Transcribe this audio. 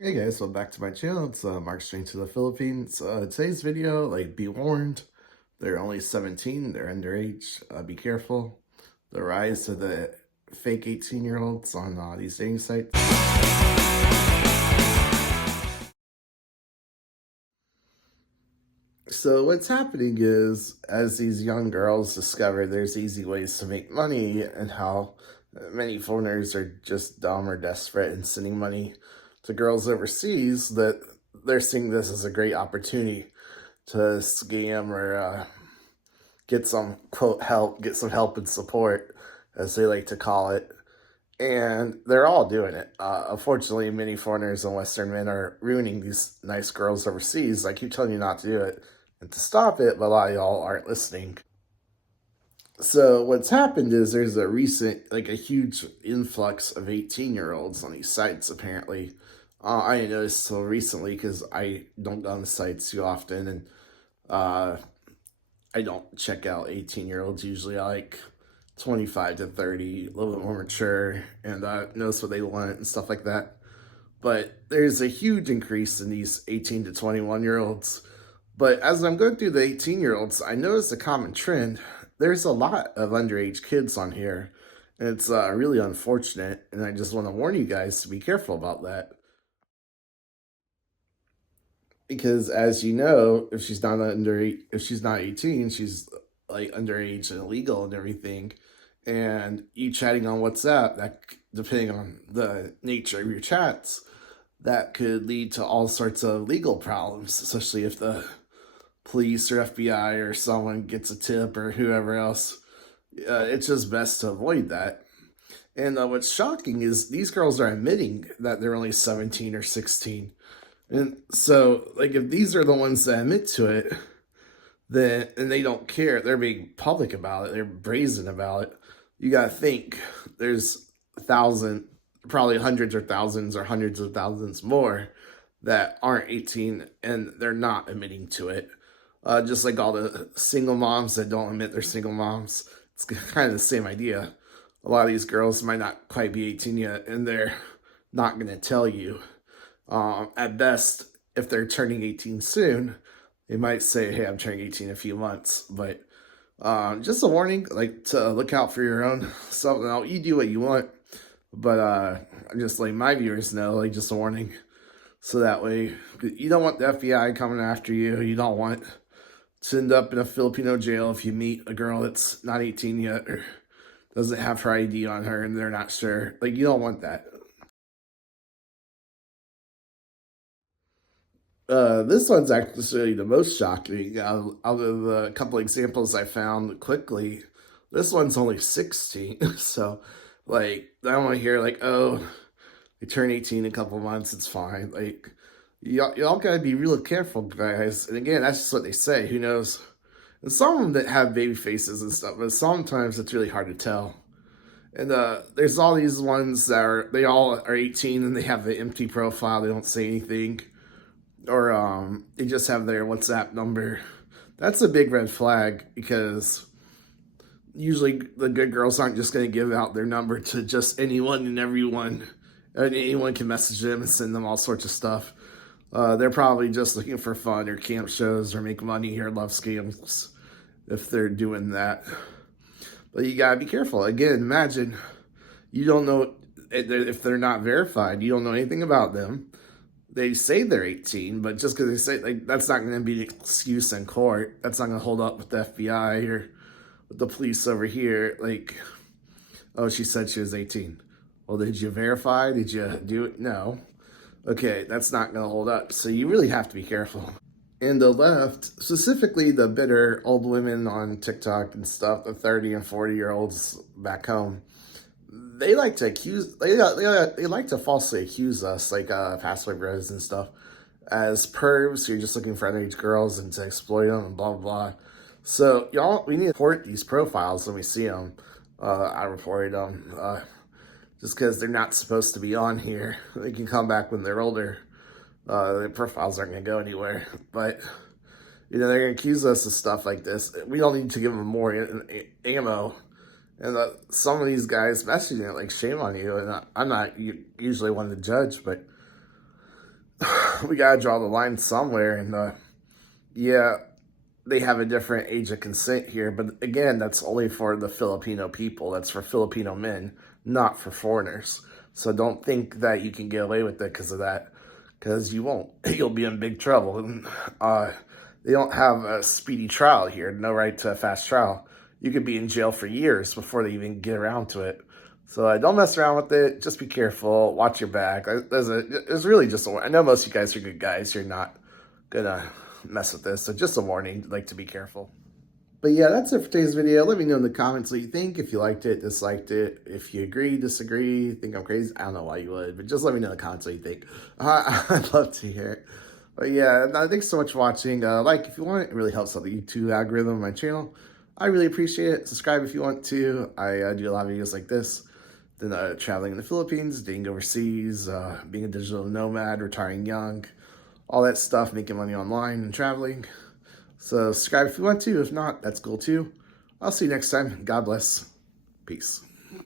Hey guys, welcome back to my channel. It's Mark Straight to the Philippines. Today's video, be warned, they're only 17, they're underage. Be careful. The rise of the fake 18-year-olds on these dating sites. So what's happening is, as these young girls discover there's easy ways to make money and how many foreigners are just dumb or desperate and sending money to girls overseas, that they're seeing this as a great opportunity to scam or get some quote help, get some help and support, as they like to call it. And they're all doing it. Unfortunately, many foreigners and Western men are ruining these nice girls overseas. I keep telling you not to do it and to stop it, but a lot of y'all aren't listening. So what's happened is there's a recent, a huge influx of 18-year-olds on these sites, apparently. I didn't notice so recently because I don't go on the sites too often, and uh, I don't check out 18-year-olds usually. I like 25 to 30, a little bit more mature, and knows what they want and stuff like that. But there's a huge increase in these 18 to 21-year-olds. But as I'm going through the 18-year-olds, I noticed a common trend. There's a lot of underage kids on here, and it's really unfortunate, and I just want to warn you guys to be careful about that. Because as you know, if she's not 18, she's like underage and illegal and everything. And you chatting on WhatsApp, that depending on the nature of your chats, that could lead to all sorts of legal problems, especially if the police or FBI or someone gets a tip or whoever else. It's just best to avoid that. And what's shocking is these girls are admitting that they're only 17 or 16. And so, if these are the ones that admit to it, then and they don't care, they're being public about it, they're brazen about it. You gotta think there's a thousand, probably hundreds or thousands or hundreds of thousands more that aren't 18 and they're not admitting to it. Just like all the single moms that don't admit they're single moms. It's kind of the same idea. A lot of these girls might not quite be 18 yet, and they're not going to tell you. At best, if they're turning 18 soon, they might say, "Hey, I'm turning 18 in a few months." But just a warning, to look out for your own self. Now, you do what you want, but just like my viewers know, just a warning. So that way, you don't want the FBI coming after you. You don't want to end up in a Filipino jail if you meet a girl that's not 18 yet or doesn't have her ID on her and they're not sure. You don't want that. This one's actually the most shocking. Out of the couple examples I found quickly, this one's only 16. So, I don't want to hear, oh, they turn 18 in a couple months, it's fine. Y'all gotta be real careful, guys. And again, that's just what they say. Who knows? And some of them that have baby faces and stuff, but sometimes it's really hard to tell. And there's all these ones that they all are 18 and they have an empty profile. They don't say anything, or they just have their WhatsApp number. That's a big red flag, because usually the good girls aren't just going to give out their number to just anyone and everyone. And anyone can message them and send them all sorts of stuff. They're probably just looking for fun or camp shows or make money or love scams if they're doing that. But you gotta be careful. Again, imagine you don't know if they're not verified. You don't know anything about them. They say they're 18, but just because they say, that's not going to be an excuse in court. That's not going to hold up with the FBI or with the police over here. Oh, she said she was 18. Well, did you verify? Did you do it? No. Okay, that's not going to hold up. So you really have to be careful. And the left, specifically the bitter old women on TikTok and stuff, the 30 and 40-year-olds back home, they like to they like to falsely accuse us, password bros and stuff, as pervs who are just looking for underage girls and to exploit them and blah blah blah. So y'all, we need to report these profiles when we see them. I reported them just because they're not supposed to be on here. They can come back when they're older. Their profiles aren't going to go anywhere. But, they're going to accuse us of stuff like this. We don't need to give them more ammo. And some of these guys messaging it, shame on you. And I'm not usually one to judge, but we gotta draw the line somewhere. And yeah, they have a different age of consent here, but again, that's only for the Filipino people. That's for Filipino men, not for foreigners. So don't think that you can get away with it because of that, because you won't. You'll be in big trouble. And they don't have a speedy trial here, no right to a fast trial. You could be in jail for years before they even get around to it. So don't mess around with it. Just be careful. Watch your back. It's really just I know most of you guys are good guys. You're not gonna mess with this. So just a warning, like, to be careful. But yeah, that's it for today's video. Let me know in the comments what you think. If you liked it, disliked it. If you agree, disagree, think I'm crazy. I don't know why you would, but just let me know in the comments what you think. I'd love to hear it. But yeah, thanks so much for watching. Like if you want, it really helps out the YouTube algorithm of my channel. I really appreciate it. Subscribe if you want to. I do a lot of videos like this. Then traveling in the Philippines, dating overseas, being a digital nomad, retiring young, all that stuff, making money online and traveling. So subscribe if you want to. If not, that's cool too. I'll see you next time. God bless. Peace.